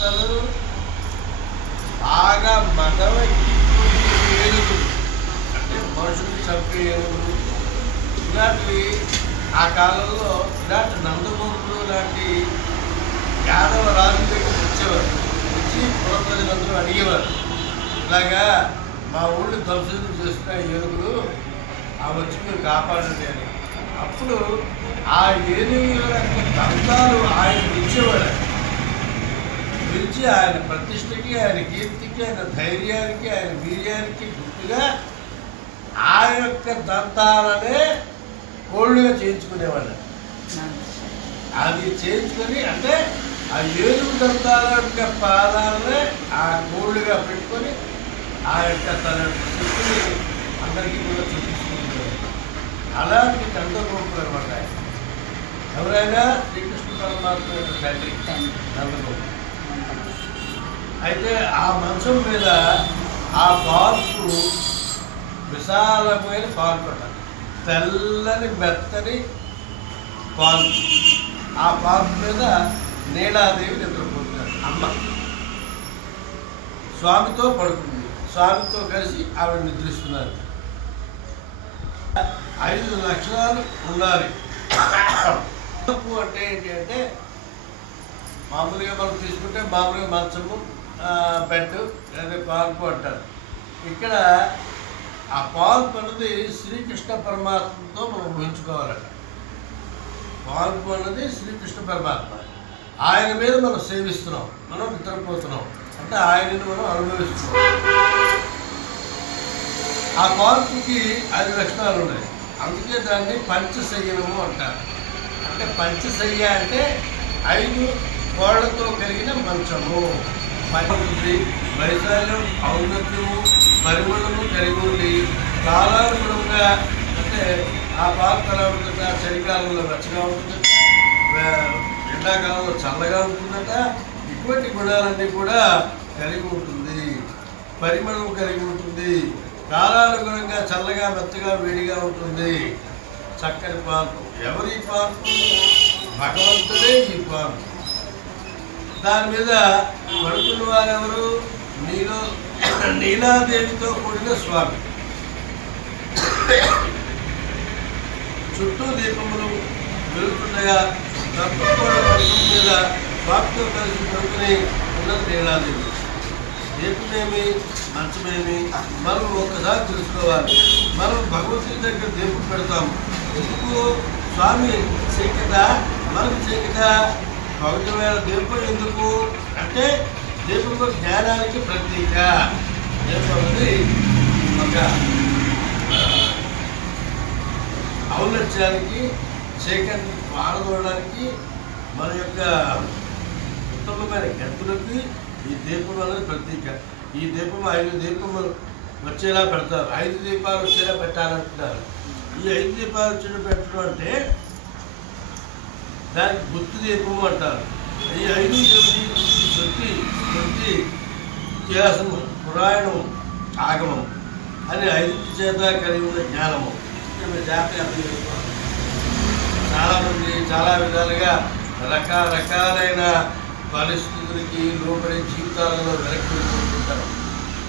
చేస్తారు? బాగా మదవెక్కిపోయి ఏనుగులు అంటే మనుషుల్ని చంపే ఏనుగులు ఇలాంటివి ఆ కాలంలో ఇలాంటి నందమూరులు లాంటి యాదవ రాజు దగ్గర వచ్చేవారు. వచ్చి పుర ప్రజలందరూ అడిగేవారు, ఇలాగా మా ఊళ్ళో ధ్వంసం చేస్తున్న ఏనుగులు ఆ వచ్చి మీరు కాపాడండి అని. అప్పుడు ఆ ఏనుగుల యొక్క దంతాలు ఆయన పిలిచేవాడు. పిలిచి ఆయన ప్రతిష్టకి, ఆయన కీర్తికి, ఆయన ధైర్యానికి, ఆయన వీర్యానికి గుర్తుగా ఆ యొక్క దంతాలనే కోళ్ళుగా చేయించుకునేవాడు. అది చేయించుకొని అంటే ఆ ఏనుగు దంతాల యొక్క పాదాలనే ఆ కోళ్ళుగా పెట్టుకొని ఆ యొక్క తన శక్తిని అందరికీ కూడా చూపిస్తుంటారు. అలాంటి నందగోపులు అనమాట. ఎవరైనా శ్రీకృష్ణ పరమాత్మ యొక్క తండ్రి నందగోపులు. అయితే ఆ మంచం మీద ఆ పార్కు విశాలమైన పార్కు అంటారు. తెల్లని మెత్తని పార్కు. ఆ పార్కు మీద నీలాదేవి నిద్రపోతున్నారు. అమ్మ స్వామితో పడుకుంది. స్వామితో కలిసి ఆవిడ నిద్రిస్తున్నారు. 5 లక్షణాలు ఉండాలి. అంటే ఏంటి అంటే మామూలుగా మనం తీసుకుంటే మామూలుగా మంచము, బెడ్ లేదా పార్కు అంటారు. ఇక్కడ ఆ పార్కు అన్నది శ్రీకృష్ణ పరమాత్మతో మనం ఊహించుకోవాలట. పార్కు అన్నది శ్రీకృష్ణ పరమాత్మ. ఆయన మీద మనం సేవిస్తున్నాం, మనం నిద్రపోతున్నాం అంటే ఆయనను మనం అనుభవిస్తున్నాం. ఆ పార్కుకి 5 లక్షణాలు ఉన్నాయి. అందుకే దాన్ని పంచశయ్యనము అంటారు. అంటే పంచశయ్య అంటే 5 కోళ్లతో కలిగిన మంచము. పంచి వైశాల్యం, ఔన్నత్యము, పరిమళము కలిగి ఉండి కాలానుగుణంగా అంటే ఆ పార్కు ఎలా ఉంటుందట, చలికాలంలో వెచ్చగా ఉంటుందట, ఎండాకాలంలో చల్లగా ఉంటుందట. ఇటువంటి గుణాలన్నీ కూడా కలిగి ఉంటుంది. పరిమళం కలిగి ఉంటుంది. కాలానుగుణంగా చల్లగా, మెత్తగా, వేడిగా ఉంటుంది. చక్కని పార్కు. ఎవరి పార్కు? భగవంతుడే ఈ పార్కు. దాని మీద పడుకున్న వారెవరు? నీలాదేవితో కూడిన స్వామి. చుట్టూ దీపములు వెలుగుతుండగా తప్పకోడ పడుకుని మీద స్వామితో కలిసి పడుకుని ఉన్నది నీలాదేవి. దీపమేమి, మంచమేమి మనం ఒక్కసారి తెలుసుకోవాలి. మనం భగవంతుడి దగ్గర దీపం పెడతాము. ఎందుకు? స్వామి చీకట, మనకు చీకట. పవిత్రమైన దీపం ఎందుకు అంటే దీపంలో జ్ఞానానికి ప్రతీక. దీపం అనేది ఒక ఔన్నత్యానికి, చీకటిని పారదోడడానికి, మన యొక్క ఉత్తమమైన గతులకి ఈ దీపం అనేది ప్రతీక. ఈ దీపం 5 దీపములు వచ్చేలా పెడతారు. 5 దీపాలు వచ్చేలా పెట్టాలంటున్నారు. ఈ 5 దీపాలు వచ్చేలా పెట్టడం అంటే దానికి గుర్తు దీపము అంటారు. ఈ 5 ఏమిటి? శృతి, స్మృతి, ఇతిహాసము, పురాణము, ఆగమం అని 5 చేత కలిగి ఉన్న జ్ఞానము. జాగ్రత్త. చాలామంది చాలా విధాలుగా రకరకాలైన పరిస్థితులకి లోపడి జీవితాలలో వెనక్కి వెళ్ళిపోతుంటారు.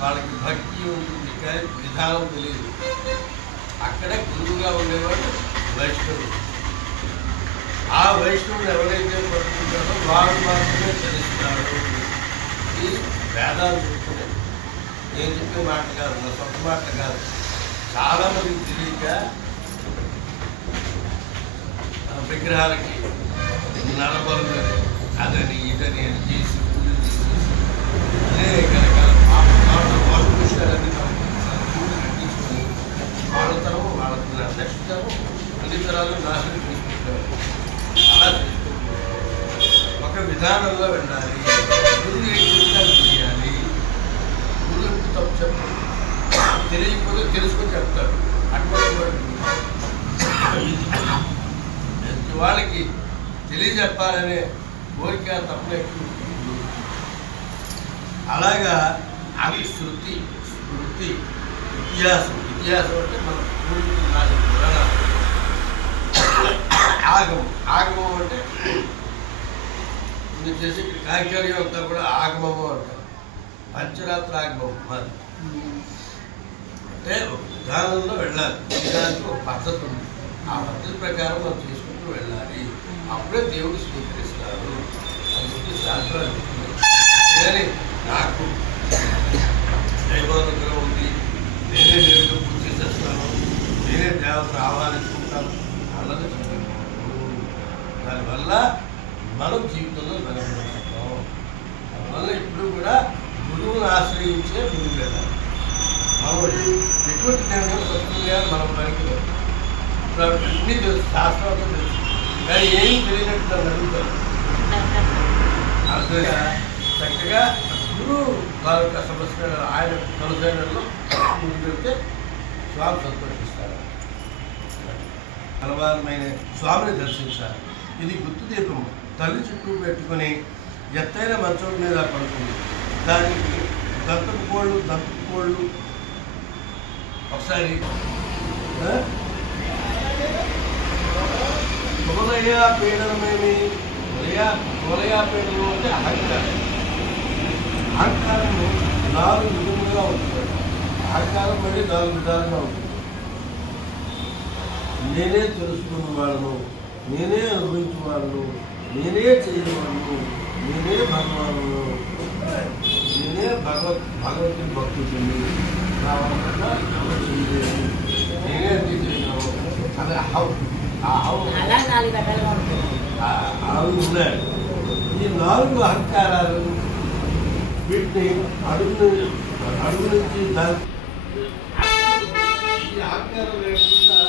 వాళ్ళకి భక్తి ఉంటుంది కానీ విధానం తెలియదు. అక్కడే గురువుగా ఉండేవాడు వైష్ణవుడు. ఆ వైష్ణవుడు ఎవరైతే పట్టుకుంటారో వాడు మాత్రమే తెలుస్తాడు. ఇది వేదాలు చెప్తున్నాయి. నేను చెప్పే మాట కాదు, నా సొంత మాట కాదు. చాలామందికి తెలియక విగ్రహాలకి నరబలు అదని ఇదని అని చేసి పూజలు చేసి అనేక రకాల వాడుకృష్ణాలన్నీ కట్టించుకొని వాళ్ళ తరం, వాళ్ళ నెక్స్ట్ తరం, అన్ని తరాలు నాశనం చేసుకుంటారు. అలా చేసుకుంటున్నారు. ఒక విధానంలో వెళ్ళాలి. గురువు ఏం చెప్తారు చేయాలి. గురువుకి తప్పు చెప్పాలి. తెలియకపోతే తెలుసుకొని చెప్తారు. అటువంటి వాళ్ళకి తెలియజెప్పాలనే కోరిక తప్పలేదు. అలాగా అవి శృతి, స్మృతి, ఇతిహాసం. ఇతిహాసం అంటే మన పూర్వీకులు రాసిన పురాణాలు. ఆగమం. ఆగమం అంటే ఇది చేసి ఇక్కడ కాకినాడ అంతా కూడా ఆగమము అంటారు. పంచరాత్ర ఆగమం మాది. అంటే ఒక విధానంలో వెళ్ళాలి. దానికి ఒక పద్ధతి ఉంది. ఆ పద్ధతి ప్రకారం మనం చేసుకుంటూ వెళ్ళాలి. అప్పుడే దేవుడు స్వీకరిస్తారు అని చెప్పి శాస్త్రాలు కానీ నాకు దైవానుగ్రహం ఉంది, నేనే దేవుడితో పూజ చేసేస్తాను, నేనే దేవతను ఆహ్వానించుకుంటాను అన్నది చెప్పాను. దానివల్ల మనం జీవితంలో వెనకబడుతున్నాం. అందువల్ల ఇప్పుడు కూడా గురువుని ఆశ్రయించే గురువు వెళ్ళాలి. మనం ఎటువంటి నిర్ణయం వస్తుందిగా మనం పనికి అన్నీ తెలుసు, శాస్త్రాలతో తెలుసు, కానీ ఏం తెలియనట్టు నన్ను అడుగుతారు. అందుగా చక్కగా గురువు వారి యొక్క సమస్య ఆయన కొనసాగడంలో ముందుకు వెళ్తే స్వామి సంతోషిస్తారు. కలవారమైన స్వామిని దర్శించాలి. ఇది గుర్తు దీపము తల్లి చుట్టూ పెట్టుకుని ఎత్తైన మంచం మీద పడుతుంది. దానికి దంతపు కోళ్ళు ఒకసారి కులయ పీడనమేమి కులయ పీడనం అంటే అహంకారం. అహంకారము 4 విధములుగా ఉంటుంది. అహంకారం మళ్ళీ 4 విధాలుగా ఉంటుంది. నేనే తెలుసుకున్నవాడును, నేనే అనుభవించేవాడును, నేనే చేయవాడును, నేనే భగవాను, నేనే భగవద్గీత భక్తుడిని, నా వల్ల నేనే అన్ని చేయను అని అవి ఉన్నాయి. ఈ 4 అహంకారాలు వీటిని అడుగు నుంచి దాని ఈ అహంకారం లేకుండా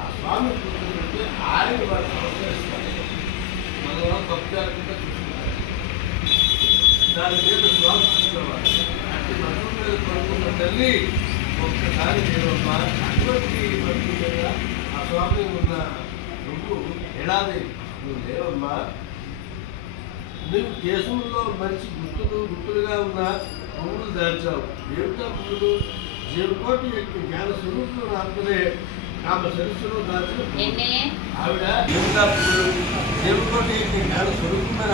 ఆ స్వామి కూర్చోబెట్టి ఆయన వాటిని ప్రోత్సహిస్తారు. మన తప్పు జరగకుండా చూసుకుంటారు. దాని మీద స్వామి చూసుకోవాలి. అంటే మంత్రం మీద పడుకున్న తల్లి ఒక్కసారి లేవమ్మా అటువంటి మంత్రం మీద ఆ స్వామి ఉన్న నువ్వు ఏడాది నువ్వు లేవమ్మా, నువ్వు దేశంలో మంచి గుర్తులుగా ఉన్న పువ్వులు దాల్చావు. ఏమిటా పువ్వులు? జీవకోటి యొక్క జ్ఞాన స్వరూపులు రాత్రే ఆమె సరస్సులో దాచిన ఆవిడ ఏమిటా పువ్వులు? జీవకోటి యొక్క జ్ఞాన స్వరూపమైన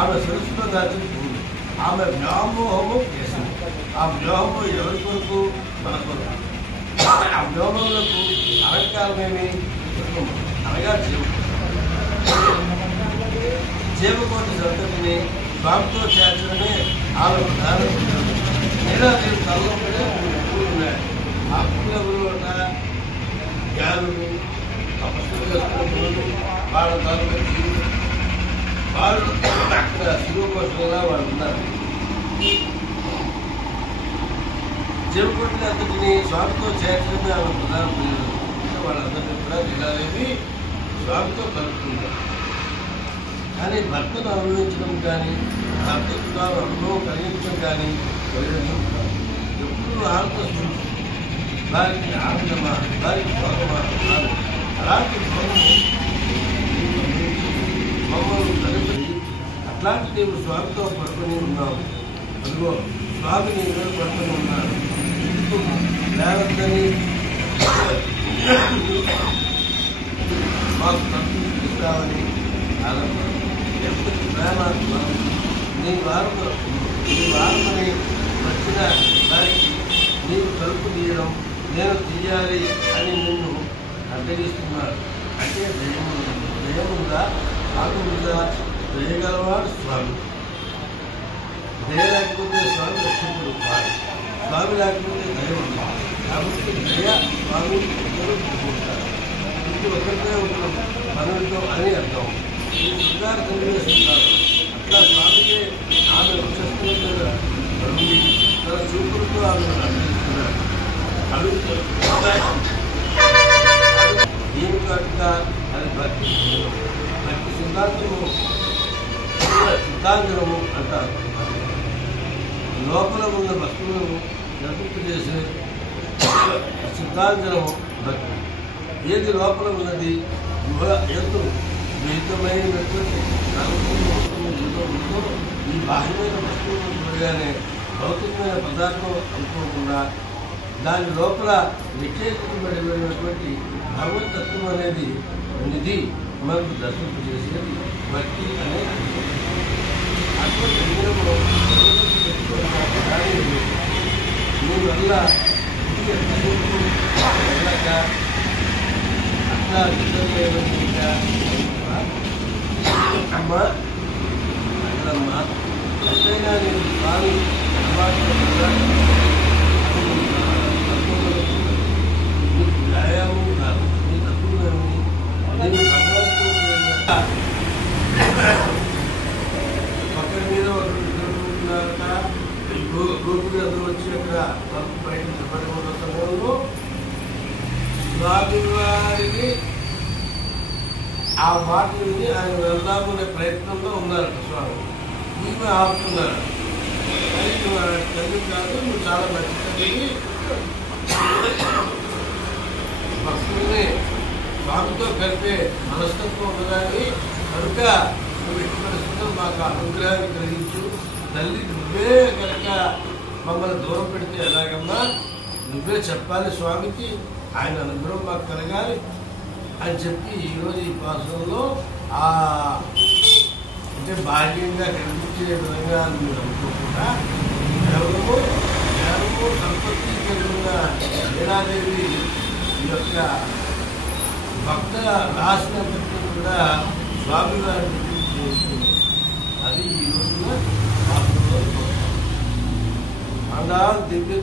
ఆమె సరస్సులో దాచిన పువ్వులు. ఆమె వ్యోమోహము కేశము. ఆ వ్యోమము ఎవరి కొరకు? మన కొరకు. ఆ వ్యోమములకు అలంకారమేమి? అనగా జీవకోటి సంతతిని స్వామితో చేర్చడమే ఆమె ప్రధాన. నీలాదేవి తలలో కూడా పూలు ఉన్నాయి. ఆ పూలు ఎవరు అన్న జ్ఞానులు, తపస్సులు చేసుకున్న పూలు, వాళ్ళ తలలో జీవులు, వాళ్ళు అక్కడ శివకోశంగా వాళ్ళు ఉన్నారు. జీవకోటి అంతటిని స్వామితో చేర్చడమే ఆమె ప్రధాన పూజలు. వాళ్ళందరినీ కూడా నీలాదేవి స్వామితో కలుపుతున్నారు. కానీ భర్తను అనుభవించడం కానీ భర్తకు తాను అనుభవం కలిగించడం కానీ ఎప్పుడు ఆనంద స్వరూపం. వారికి ఆనందమా, వారికి భోగమా కాదు. అలాంటి భోగము మమ్మల్ని కలిపి అట్లాంటి నీవు స్వామితో పట్టుకుని ఉన్నావు. అదిగో స్వామి నీ మీద పట్టుకుని ఉన్నాడు. లేవద్దని మాకు సంతృప్తిస్తామని ఆనందం. ఎప్పటి ప్రేమ నీ వారమని వచ్చిన వారికి నీవు కలుపు తీయడం, నేను తీయాలి అని నిన్ను అడ్డగిస్తున్నాడు. అంటే దయముందా, ఆకుముందా? దయగలవాడు స్వామి. దయ లేకపోతే స్వామి రక్షించడు కాదు. స్వామి లేకపోతే దయ ఉంది. కాబట్టి దయ స్వామి ఇద్దరు ఉంటారు. ఇది ఒకరికే ఉంటాం మనతో అని అర్థం. ఈ శృంగార సన్నివేశం కాదు. అట్లా స్వామికే ఆమె వక్షస్థల తన చూపులతో ఆమెను అర్థిస్తున్నాడు. దీని కనుక అది భక్తి సిద్ధాంతము అంటారు. లోపల ఉన్న వస్తువులను చేసే సిద్ధాంతము భక్తి. ఏది లోపల ఉన్నది ఎంతో మితమైనటువంటి ఈ బాహ్యమైన వస్తువులను చూడగానే భౌతికమైన పదార్థం అనుకోకుండా దాని లోపల నిశ్చయించబడినటువంటి భగవతత్వం అనేది నిధి మనకు దర్శింపజేసేది భక్తి అనేది. వల్ల ఇంటికి తగ్గింపు వెళ్ళక అట్లా నిద్రలేక అమ్మ అక్కడమ్మా ఎప్పుడైనా నేను స్వామి వ్యాయామం కాదు నీ తప్పులని నేను పక్కన మీద గ్రూపుకి అందరూ వచ్చి అక్కడ బయట చెప్పడం సమయంలో స్వామి వారిని ఆ మాట విని ఆయన వెళ్దామనే ప్రయత్నంలో ఉన్నారట స్వామి. ఈమె ఆపుతున్నారు. తల్లి కాదు, నువ్వు చాలా మంచి తల్లి, భక్తుల్ని స్వామితో కలిపే మనస్తత్వం ఉన్నదాన్ని కనుక నువ్వు ఎట్టి పరిస్థితుల్లో మాకు అనుగ్రహాన్ని కలిగించు తల్లి. నువ్వే కనుక మమ్మల్ని దూరం పెడితే ఎలాగమ్మా, నువ్వే చెప్పాలి స్వామికి, ఆయన అనుగ్రహం మాకు కలగాలి అని చెప్పి ఈరోజు ఈ పాసంలో అంటే బాహ్యంగా కనిపించే విధంగా మీరు అనుకోకుండా కేవలము జ్ఞానము సంపత్తి కలిగిన వీణాదేవి ఈ యొక్క భక్త రాసినప్పటికీ కూడా స్వామి వారిని చేస్తుంది. అది ఈ రోజున పాసంలో మండల దివ్య